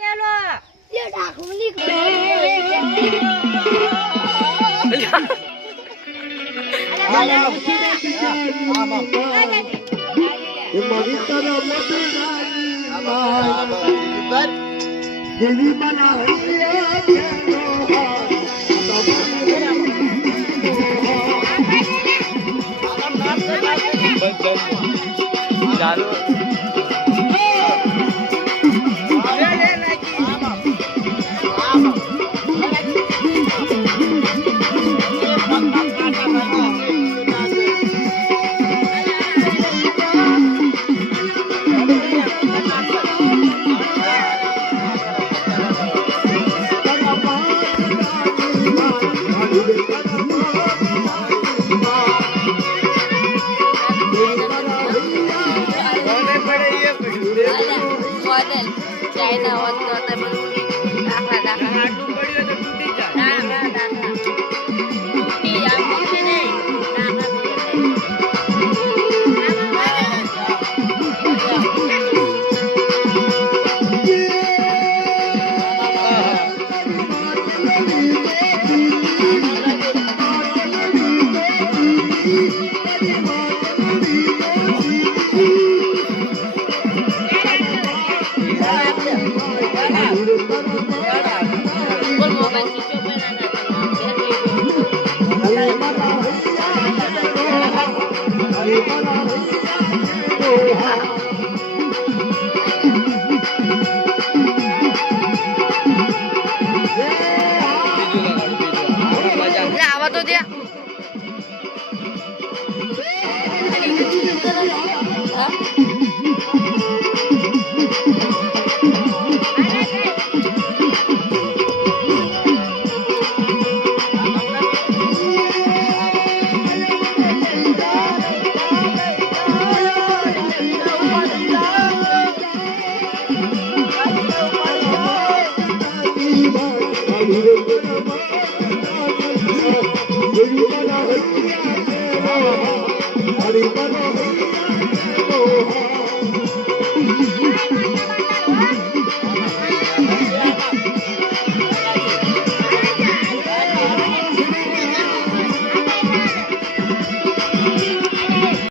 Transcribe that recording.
મેલો લે ડાકું નીકળે દેવી બના ચાલો ચાઇના હોત તો તમે દાખલા દાખલા આટલું પડ્યું તો તૂટી જાય દાખલા દાખલા તૂટી આમ છે ને આવા તો ત્યાં Hari